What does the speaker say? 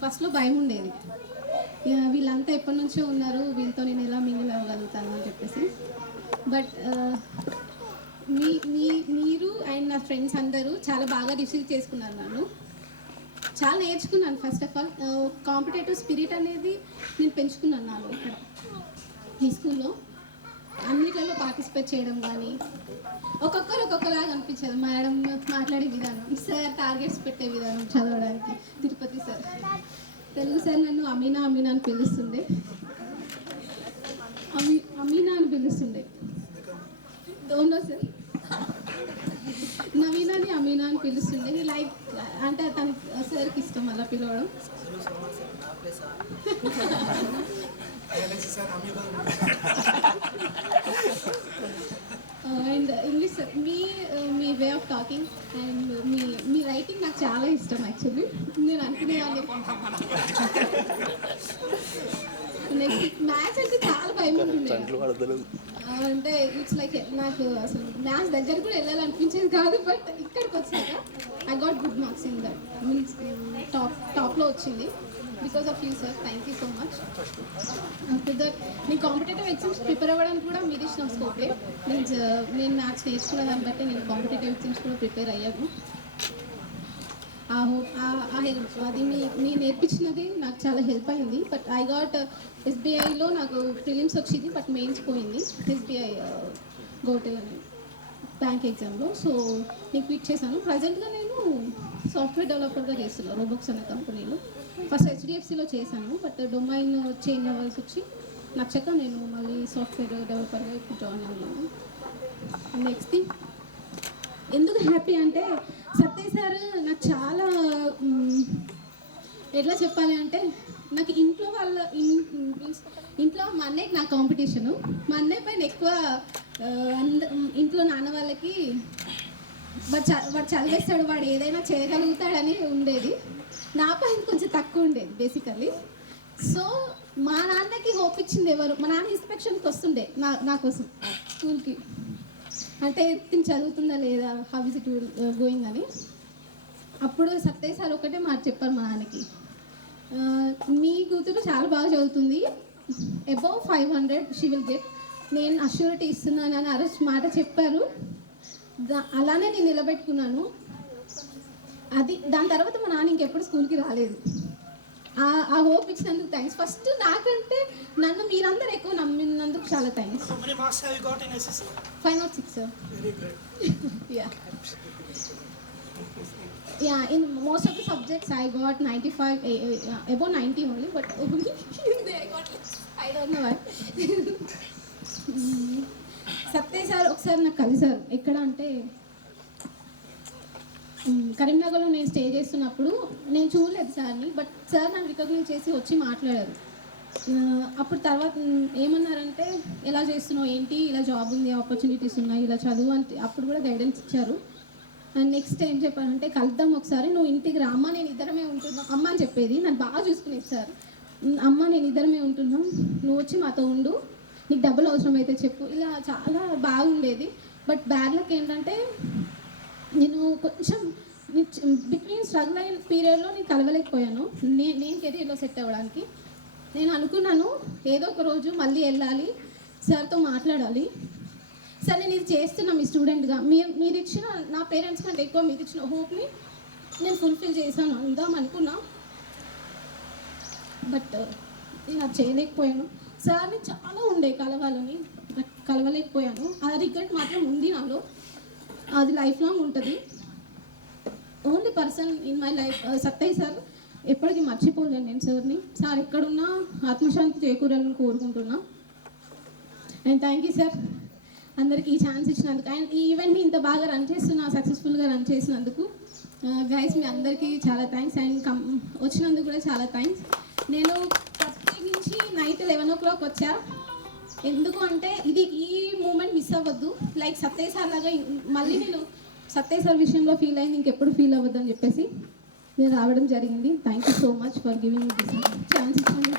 ఫస్ట్లో భయం ఉండేది, వీళ్ళంతా ఎప్పటి నుంచో ఉన్నారు, వీళ్ళతో నేను ఎలా మింగిల్ అవ్వగలుగుతాను అని చెప్పేసి. బట్ మీరు అండ్ నా ఫ్రెండ్స్ అందరూ చాలా బాగా రిసీవ్ చేసుకున్నారు నన్ను. చాలా నేర్చుకున్నాను. First of all competitive spirit అనేది నేను పెంచుకున్నాను నాలో. ఇక్కడ ఈ స్కూల్లో అన్నిట్లలో పార్టిసిపేట్ చేయడం కానీ, ఒక్కొక్కరు ఒక్కొక్కలాగా అనిపించేది. మేడం మాట్లాడే విధానం, సార్ టార్గెట్స్ పెట్టే విధానం చదవడానికి. తిరుపతి సార్, తెలుగు సార్ నన్ను అమీనా అమీనా అని పిలుస్తుండే, అమీనా అని పిలుస్తుండే. డోంట్ సార్, నవీనాని అమీనా అని పిలుస్తుండే. లైక్ అంటే తన సార్కి ఇష్టం అలా పిలవడం. And English sir, me way of talking and me writing నాకు చాలా ఇష్టం. యాక్చువల్లీ నేను అనుకునేదాన్ని. నెక్స్ట్ మ్యాథ్స్ అంటే చాలా భయం ఉంటుంది. అంటే ఇట్స్ లైక్ నాకు అసలు మ్యాథ్స్ దగ్గర కూడా వెళ్ళాలనిపించేది కాదు. బట్ ఇక్కడికి వచ్చాక I got good marks in that, means టాప్లో వచ్చింది because of you sir. Thank you so much. After that నేను కాంపిటేటివ్ ఎగ్జామ్స్ ప్రిపేర్ అవ్వడానికి కూడా మీరు ఇచ్చిన స్కోపే. మీన్స్ నేను మ్యాథ్స్ నేర్చుకున్న దాన్ని బట్టి నేను కాంపిటేటివ్ ఎగ్జామ్స్ కూడా ప్రిపేర్ అయ్యాను. అది మీ నేర్పించినది నాకు చాలా హెల్ప్ అయింది. బట్ ఐ గాట్ ఎస్బీఐలో నాకు ప్రిలిమ్స్ వచ్చింది, బట్ మెయిన్స్ పోయింది. ఎస్బీఐ గోట్ బ్యాంక్ ఎగ్జామ్లో. సో నేను క్విట్ చేశాను. ప్రజెంట్గా నేను సాఫ్ట్వేర్ డెవలపర్గా చేస్తున్నాను రోబోక్స్ అనే కంపెనీలో. ఫస్ట్ హెచ్డిఎఫ్సిలో చేశాను, బట్ డొమైన్ చేంజ్ అవ్వాల్సి వచ్చి నచ్చక నేను మళ్ళీ సాఫ్ట్వేర్ డెవలపర్గా ఇప్పుడు జాయిన్ అయ్యాను. నెక్స్ట్ థింగ్, ఎందుకు హ్యాపీ అంటే సత్య సార్ నాకు చాలా ఎట్లా చెప్పాలి అంటే, నాకు ఇంట్లో ఇంట్లో మా అన్నయ్యకి నా కాంపిటీషను. మా అన్నయ్య పైన ఎక్కువ ఇంట్లో నాన్న వాళ్ళకి వాడు చదివేస్తాడు, వాడు ఏదైనా చేయగలుగుతాడని ఉండేది. నా పైన కొంచెం తక్కువ ఉండేది బేసికల్లీ. సో మా నాన్నకి హోప్ ఇచ్చింది ఎవరు, మా నాన్న ఇన్స్పెక్షన్కి వస్తుండే నా కోసం స్కూల్కి. అంటే తిని చదువుతుందా లేదా, హౌ ఇస్ ఇట్ గోయింగ్ అని. అప్పుడు సత్య సార్ ఒకటే మాట చెప్పారు మా నాన్నకి, మీ కూతురు చాలా బాగా చదువుతుంది, అబౌవ్ 500 షీ విల్ గెట్, నేను అష్యూరిటీ ఇస్తున్నాను అని అరెస్ట్ మాట చెప్పారు. అలానే నేను నిలబెట్టుకున్నాను. దాని తర్వాత మా నాన్న ఇంకెప్పుడు స్కూల్కి రాలేదు. ఆ హోప్ ఇచ్చినందుకు థ్యాంక్స్. ఫస్ట్ నాకంటే నన్ను మీరందరూ ఎక్కువ నమ్మినందుకు చాలా thanks. 506 sir. Yeah, in most of the subjects I got 95, above 90 only, but only I got less. I don't know why. Satya sir ఒకసారి నాకు కలిసారు. ఎక్కడ అంటే కరీంనగర్లో నేను స్టే చేస్తున్నప్పుడు. నేను చూడలేదు సార్ని, బట్ సార్ నన్ను రికగ్నైజ్ చేసి వచ్చి మాట్లాడారు. అప్పుడు తర్వాత ఏమన్నారంటే, ఎలా చేస్తున్నావు ఏంటి, ఇలా జాబ్ ఉంది, ఆపర్చునిటీస్ ఉన్నాయి, ఇలా చదువు అంటే అప్పుడు కూడా గైడెన్స్ ఇచ్చారు. అండ్ నెక్స్ట్ ఏం చెప్పారంటే, కలుద్దాం ఒకసారి, నువ్వు ఇంటికి రా, అమ్మ నేను ఇద్దరమే ఉంటున్నాం, అమ్మ అని చెప్పేది, నన్ను బాగా చూసుకునేది సార్. అమ్మ నేను ఇద్దరమే ఉంటున్నాం, నువ్వు వచ్చి మాతో ఉండు, నీకు డబ్బులు అవసరం అయితే చెప్పు. ఇలా చాలా బాగుండేది. బట్ బ్యాడ్ లక్ ఏంటంటే, నేను కొంచెం బిట్వీన్ స్ట్రగుల్ అయిన పీరియడ్లో నేను కలవలేకపోయాను. నేను కెరీర్లో సెట్ అవ్వడానికి. నేను అనుకున్నాను ఏదో ఒక రోజు మళ్ళీ వెళ్ళాలి, సార్తో మాట్లాడాలి. సార్ నేను ఇది చేస్తున్నా మీ స్టూడెంట్గా, మీరు ఇచ్చిన, నా పేరెంట్స్ కంటే ఎక్కువ మీరు ఇచ్చిన హోప్ని నేను ఫుల్ఫిల్ చేశాను అందాం అనుకున్నా. బట్ నేను అది చేయలేకపోయాను. సార్ని చాలా ఉండే కలవాలని, బట్ కలవలేకపోయాను. ఆ రిగ్రెట్ మాత్రం ఉంది నాలో, అది లైఫ్ లాంగ్ ఉంటుంది. Only person in my life Satya sir. ఎప్పటికీ మర్చిపోలేను నేను సార్ని. సార్ ఎక్కడున్నా ఆత్మశాంతి చేకూరాలని కోరుకుంటున్నా. అండ్ థ్యాంక్ యూ సార్ అందరికీ ఈ ఛాన్స్ ఇచ్చినందుకు. అండ్ ఈ ఈవెంట్ని ఇంత బాగా రన్ చేస్తున్నా, సక్సెస్ఫుల్గా రన్ చేసినందుకు గైస్ మీ అందరికీ చాలా థ్యాంక్స్. అండ్ వచ్చినందుకు కూడా చాలా థ్యాంక్స్. నేను ప్రత్యేకించి నైట్ 11 o'clock వచ్చా. ఎందుకు అంటే ఈ మూమెంట్ మిస్ అవ్వద్దు. లైక్ సత్య సార్ లాగా మళ్ళీ నేను సత్య సార్ విషయంలో ఫీల్ అయింది, ఇంకెప్పుడు ఫీల్ అవ్వద్దు అని చెప్పేసి నేను రావడం జరిగింది. Thank you so much for giving this chance ఇచ్చిన